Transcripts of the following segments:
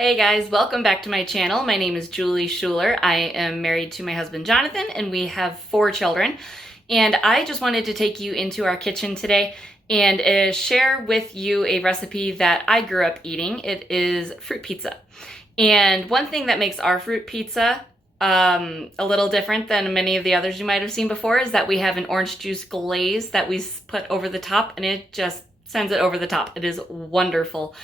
Hey guys, welcome back to my channel. My name is Julie Schuler. I am married to my husband Jonathan and we have 4 children. And I just wanted to take you into our kitchen today and share with you a recipe that I grew up eating. It is fruit pizza. And one thing that makes our fruit pizza a little different than many of the others you might have seen before is that we have an orange juice glaze that we put over the top, and it just sends it over the top. It is wonderful.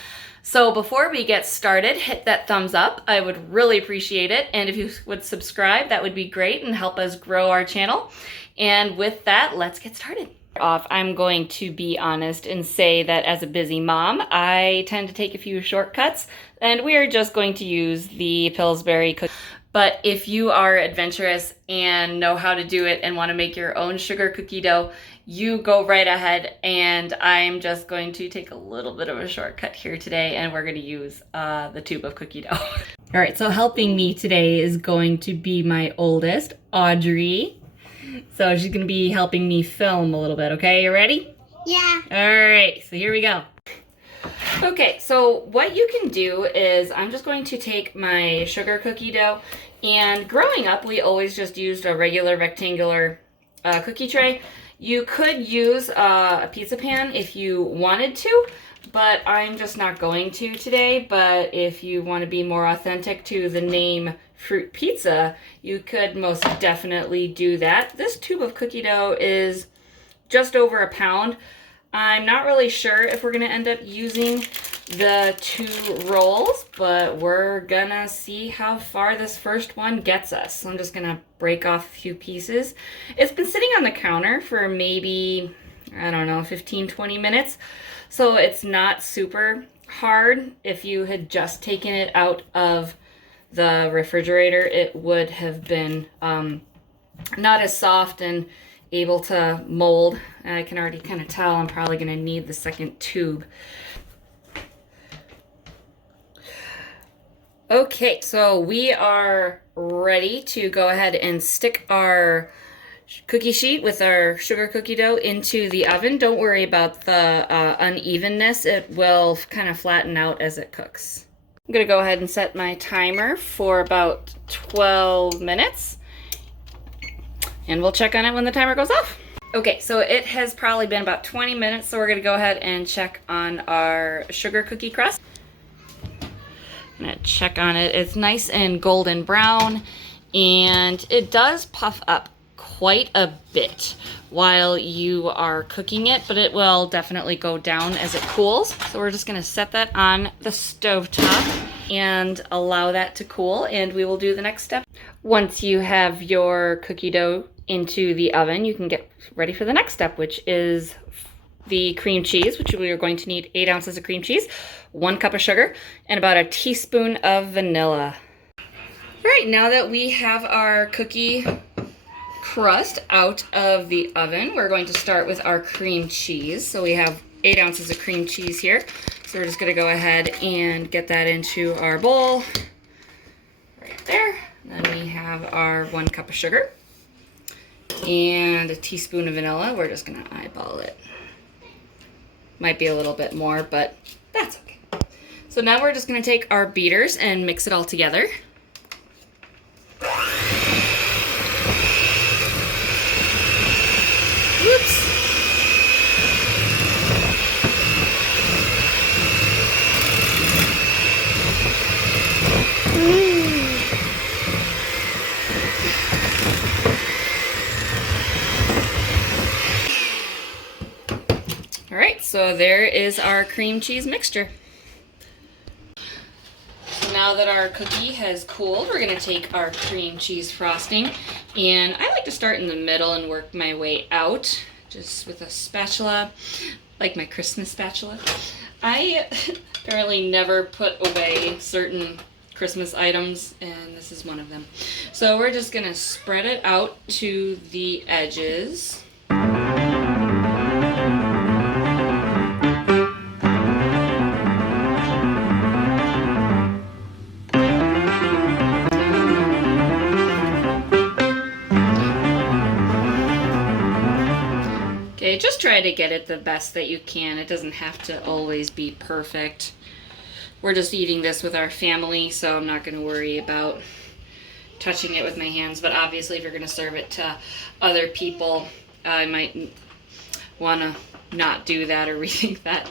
So before we get started, hit that thumbs up. I would really appreciate it. And if you would subscribe, that would be great and help us grow our channel. And with that, let's get started. I'm going to be honest and say that as a busy mom, I tend to take a few shortcuts, and we are just going to use the Pillsbury cookie. But if you are adventurous and know how to do it and want to make your own sugar cookie dough, you go right ahead, and I'm just going to take a little bit of a shortcut here today, and we're going to use the tube of cookie dough. All right, so helping me today is going to be my oldest, Audrey. So she's going to be helping me film a little bit, okay? You ready? Yeah. All right, so here we go. Okay, so what you can do is I'm just going to take my sugar cookie dough, and growing up we always just used a regular rectangular cookie tray. You could use a pizza pan if you wanted to, but I'm just not going to today. But if you want to be more authentic to the name Fruit Pizza, you could most definitely do that. This tube of cookie dough is just over a pound. I'm not really sure if we're going to end up using the 2 rolls, but we're gonna see how far this first one gets us. So I'm just gonna break off a few pieces. It's been sitting on the counter for maybe, I don't know, 15-20 minutes. So it's not super hard. If you had just taken it out of the refrigerator, it would have been not as soft and able to mold. I can already kind of tell I'm probably gonna need the second tube. Okay, so we are ready to go ahead and stick our cookie sheet with our sugar cookie dough into the oven. Don't worry about the unevenness. It will kind of flatten out as it cooks. I'm going to go ahead and set my timer for about 12 minutes. And we'll check on it when the timer goes off. Okay, so it has probably been about 20 minutes, so we're going to go ahead and check on our sugar cookie crust. I'm gonna check on it. It's nice and golden brown, and it does puff up quite a bit while you are cooking it, but it will definitely go down as it cools. So we're just gonna set that on the stovetop and allow that to cool, and we will do the next step. Once you have your cookie dough into the oven, you can get ready for the next step, which is the cream cheese, which we are going to need 8 ounces of cream cheese, 1 cup of sugar, and about a teaspoon of vanilla. All right, now that we have our cookie crust out of the oven, we're going to start with our cream cheese. So we have 8 ounces of cream cheese here. So we're just gonna go ahead and get that into our bowl right there. And then we have our 1 cup of sugar and a teaspoon of vanilla. We're just gonna eyeball it. Might be a little bit more, but that's okay. So now we're just going to take our beaters and mix it all together. Whoops. All right, so there is our cream cheese mixture. So now that our cookie has cooled, we're gonna take our cream cheese frosting, and I like to start in the middle and work my way out, just with a spatula, like my Christmas spatula. I apparently never put away certain Christmas items, and this is one of them. So we're just gonna spread it out to the edges. Okay, just try to get it the best that you can. It doesn't have to always be perfect. we're just eating this with our family, so I'm not going to worry about touching it with my hands. But obviously, if you're going to serve it to other people, I might want to not do that or rethink that.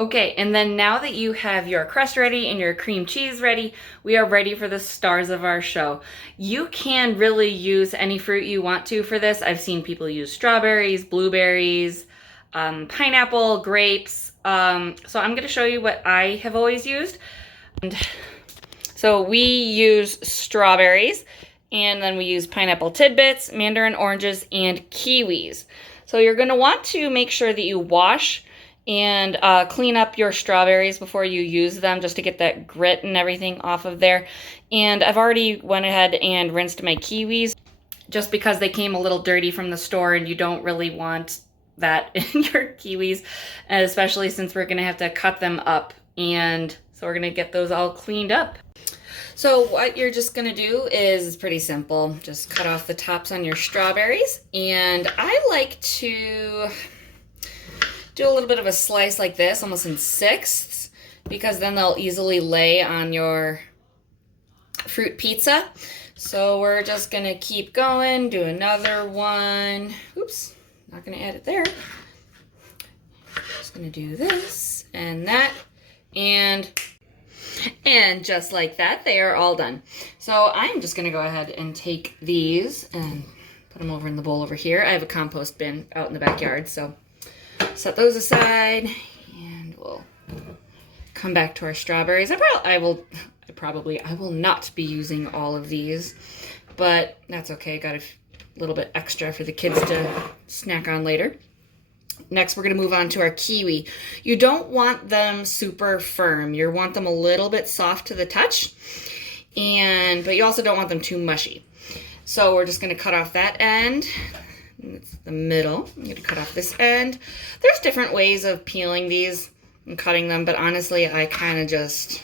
Okay, and then now that you have your crust ready and your cream cheese ready, we are ready for the stars of our show. You can really use any fruit you want to for this. I've seen people use strawberries, blueberries, pineapple, grapes. So I'm going to show you what I have always used. And so we use strawberries, and then we use pineapple tidbits, mandarin oranges, and kiwis. So you're going to want to make sure that you wash and clean up your strawberries before you use them, just to get that grit and everything off of there. And I've already went ahead and rinsed my kiwis, just because they came a little dirty from the store, and you don't really want that in your kiwis, especially since we're gonna have to cut them up. And so we're gonna get those all cleaned up. So what you're just gonna do is pretty simple. Just cut off the tops on your strawberries. And I like to do a little bit of a slice like this, almost in sixths, because then they'll easily lay on your fruit pizza. So we're just gonna keep going, do another one. Oops, not gonna add it there. Just gonna do this and that, and just like that, they are all done. So I'm just gonna go ahead and take these and put them over in the bowl over here. I have a compost bin out in the backyard, so set those aside, and we'll come back to our strawberries. I will not be using all of these, but that's okay. Got a little bit extra for the kids to snack on later. Next, we're going to move on to our kiwi. You don't want them super firm. You want them a little bit soft to the touch, but you also don't want them too mushy. So we're just going to cut off that end. It's the middle. I'm going to cut off this end. There's different ways of peeling these and cutting them, but honestly, I kind of just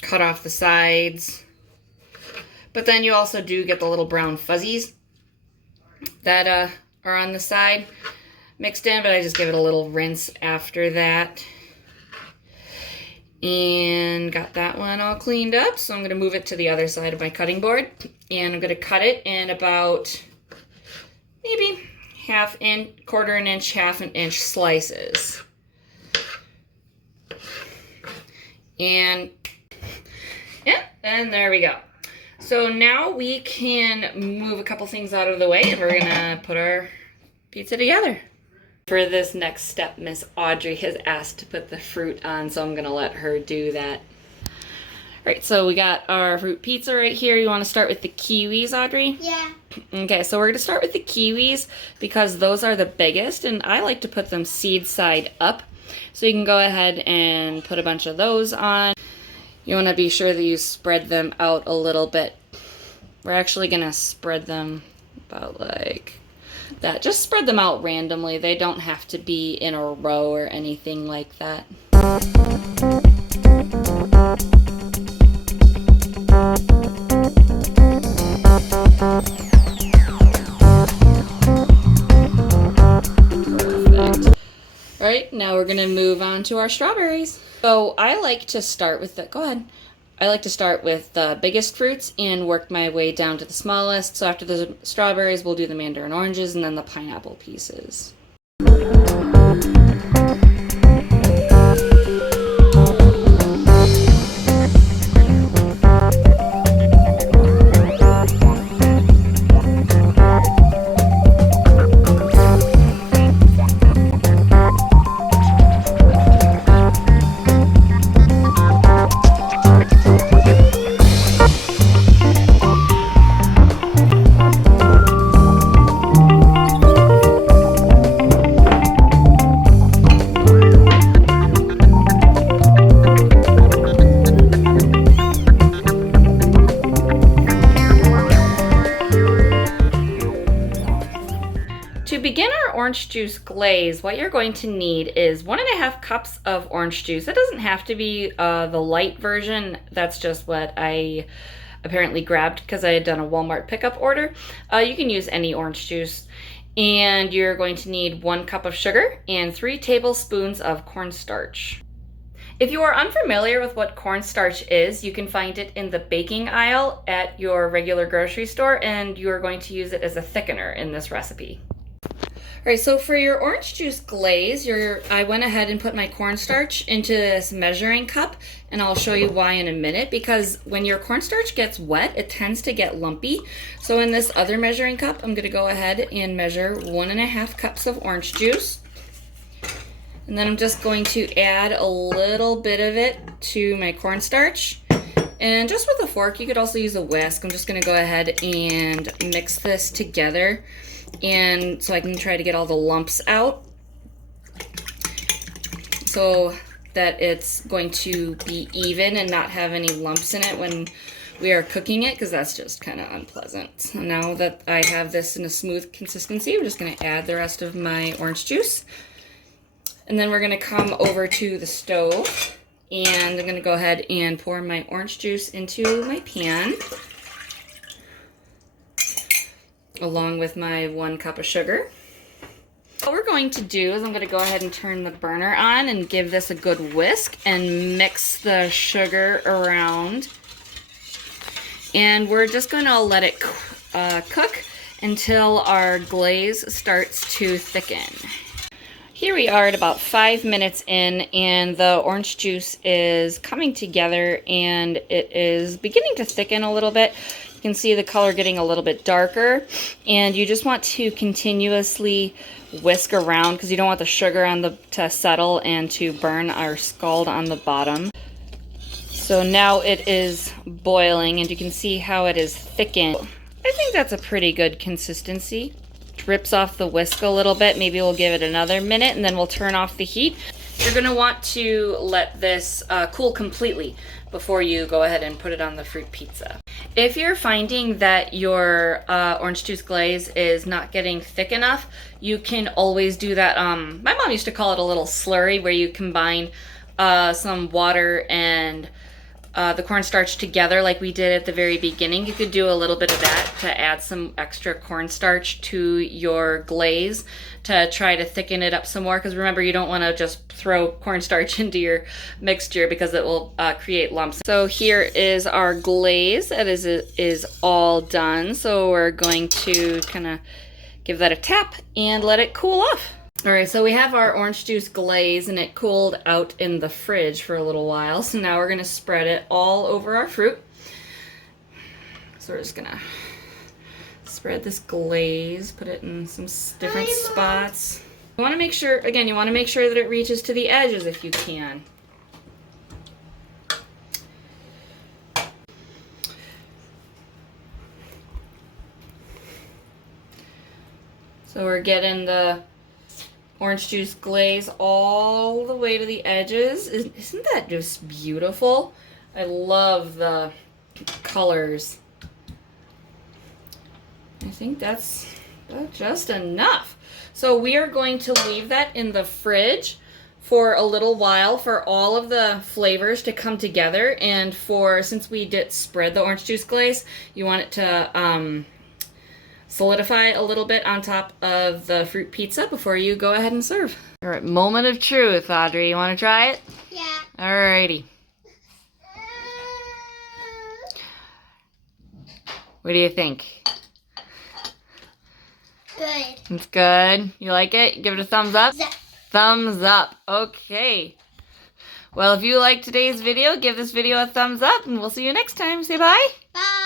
cut off the sides. But then you also do get the little brown fuzzies that are on the side mixed in, but I just give it a little rinse after that. And got that one all cleaned up, so I'm going to move it to the other side of my cutting board, and I'm going to cut it in about maybe quarter an inch, half an inch slices. And there we go. So now we can move a couple things out of the way, and we're gonna put our pizza together. For this next step, Miss Audrey has asked to put the fruit on, so I'm gonna let her do that. All right, so we got our fruit pizza right here. You want to start with the kiwis, Audrey? Yeah. Okay, so we're going to start with the kiwis because those are the biggest, and I like to put them seed side up. So you can go ahead and put a bunch of those on. You want to be sure that you spread them out a little bit. We're actually going to spread them about like that. Just spread them out randomly. They don't have to be in a row or anything like that. All right, now we're gonna move on to our strawberries. So I like to start with I like to start with the biggest fruits and work my way down to the smallest. So after the strawberries, we'll do the mandarin oranges and then the pineapple pieces. To begin our orange juice glaze, what you're going to need is 1.5 cups of orange juice. It doesn't have to be the light version. That's just what I apparently grabbed because I had done a Walmart pickup order. You can use any orange juice. And you're going to need 1 cup of sugar and 3 tablespoons of cornstarch. If you are unfamiliar with what cornstarch is, you can find it in the baking aisle at your regular grocery store, and you are going to use it as a thickener in this recipe. All right, so for your orange juice glaze, I went ahead and put my cornstarch into this measuring cup, and I'll show you why in a minute, because when your cornstarch gets wet, it tends to get lumpy. So in this other measuring cup, I'm gonna go ahead and measure 1.5 cups of orange juice. And then I'm just going to add a little bit of it to my cornstarch. And just with a fork, you could also use a whisk. I'm just gonna go ahead and mix this together, and so I can try to get all the lumps out so that it's going to be even and not have any lumps in it when we are cooking it, because that's just kind of unpleasant. So now that I have this in a smooth consistency, I'm just going to add the rest of my orange juice. And then we're going to come over to the stove, and I'm going to go ahead and pour my orange juice into my pan, along with my 1 cup of sugar. What we're going to do is I'm going to go ahead and turn the burner on and give this a good whisk and mix the sugar around. And we're just going to let it cook until our glaze starts to thicken. Here we are at about 5 minutes in, and the orange juice is coming together and it is beginning to thicken a little bit. You can see the color getting a little bit darker, and you just want to continuously whisk around because you don't want the sugar to settle and to burn or scald on the bottom. So now it is boiling, and you can see how it is thickened. I think that's a pretty good consistency. Drips off the whisk a little bit. Maybe we'll give it another minute and then we'll turn off the heat. You're going to want to let this cool completely before you go ahead and put it on the fruit pizza. If you're finding that your orange juice glaze is not getting thick enough, you can always do that. My mom used to call it a little slurry, where you combine some water and the cornstarch together like we did at the very beginning. You could do a little bit of that to add some extra cornstarch to your glaze to try to thicken it up some more, because remember, you don't want to just throw cornstarch into your mixture because it will create lumps. So here is our glaze. That is all done. So we're going to kind of give that a tap and let it cool off. All right, so we have our orange juice glaze, and it cooled out in the fridge for a little while. So now we're going to spread it all over our fruit. So we're just going to spread this glaze, put it in some different spots. You want to make sure, again, you want to make sure that it reaches to the edges if you can. So we're getting the orange juice glaze all the way to the edges. Isn't that just beautiful? I love the colors. I think that's just enough. So we are going to leave that in the fridge for a little while for all of the flavors to come together, and since we did spread the orange juice glaze, you want it to solidify a little bit on top of the fruit pizza before you go ahead and serve. All right, moment of truth, Audrey. You want to try it? Yeah. All righty. What do you think? Good. It's good. You like it? Give it a thumbs up? Yeah. Thumbs up. Okay. Well, if you liked today's video, give this video a thumbs up, and we'll see you next time. Say bye. Bye.